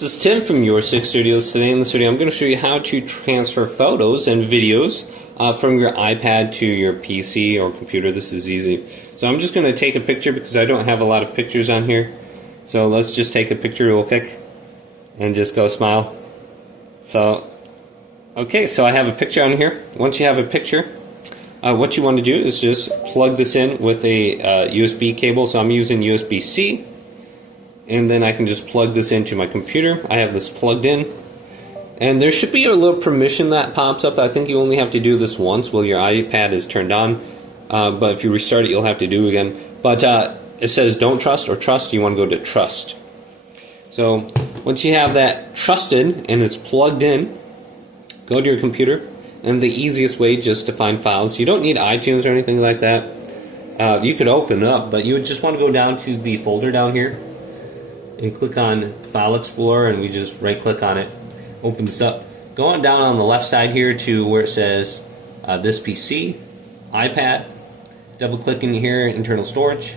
This is Tim from Your Six Studios. Today in this video I'm going to show you how to transfer photos and videos from your iPad to your PC or computer. This is easy. So I'm just going to take a picture because I don't have a lot of pictures on here. So let's just take a picture real quick and just go smile. So okay, so I have a picture on here. Once you have a picture, what you want to do is just plug this in with a USB cable. So I'm using USB-C. And then I can just plug this into my computer. I have this plugged in. And there should be a little permission that pops up. I think you only have to do this once while your iPad is turned on. But if you restart it, you'll have to do it again. But it says don't trust or trust. You want to go to trust. So once you have that trusted and it's plugged in, go to your computer. And the easiest way just to find files. You don't need iTunes or anything like that. You could open it up, but you would just want to go down to the folder down here and click on File Explorer, and we just right click on it, open this up. Go on down on the left side here to where it says this PC, iPad, double click in here, internal storage,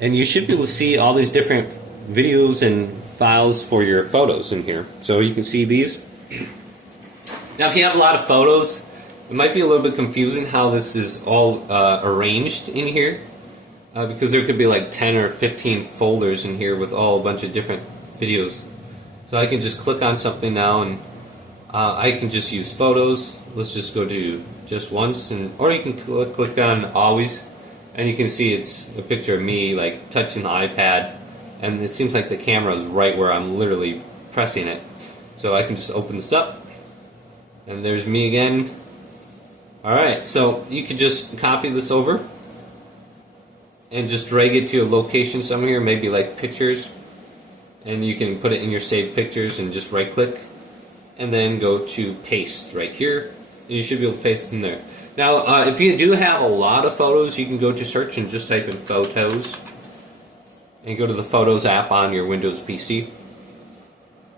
and you should be able to see all these different videos and files for your photos in here. So you can see these. Now if you have a lot of photos, it might be a little bit confusing how this is all arranged in here. Because there could be like 10 or 15 folders in here with all a bunch of different videos. So I can just click on something now and I can just use photos. Let's just go to just once, or you can click on always, and you can see it's a picture of me like touching the iPad, and it seems like the camera is right where I'm literally pressing it. So I can just open this up, and there's me again. Alright, so you could just copy this over and just drag it to a location somewhere here, maybe like pictures, and you can put it in your saved pictures and just right click and then go to paste right here, and you should be able to paste in there. Now if you do have a lot of photos, you can go to search and just type in photos and go to the Photos app on your Windows PC,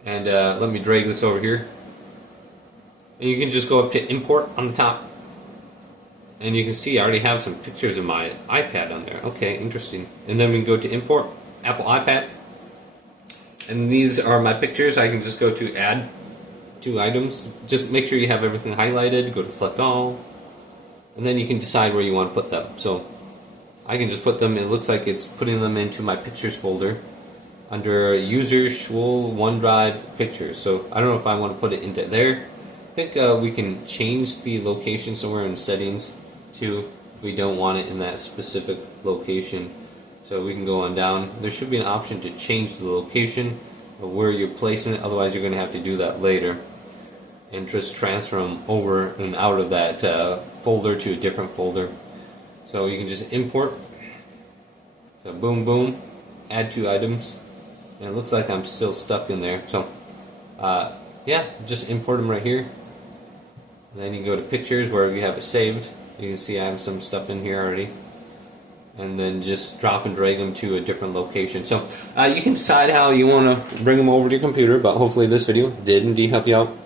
and let me drag this over here, and you can just go up to import on the top. And you can see I already have some pictures of my iPad on there. Okay, interesting. And then we can go to import, Apple iPad. And these are my pictures. I can just go to add two items. Just make sure you have everything highlighted. Go to select all. And then you can decide where you want to put them. So I can just put them, it looks like it's putting them into my pictures folder under user Schwul OneDrive pictures. So I don't know if I want to put it into there. I think we can change the location somewhere in settings too if we don't want it in that specific location. So we can go on down. There should be an option to change the location of where you're placing it, otherwise you're going to have to do that later and just transfer them over and out of that folder to a different folder. So you can just import. So boom boom, add two items, and it looks like I'm still stuck in there. So yeah, just import them right here. And then you can go to pictures wherever you have it saved. You can see I have some stuff in here already. And then just drop and drag them to a different location. So you can decide how you want to bring them over to your computer, but hopefully this video did indeed help you out.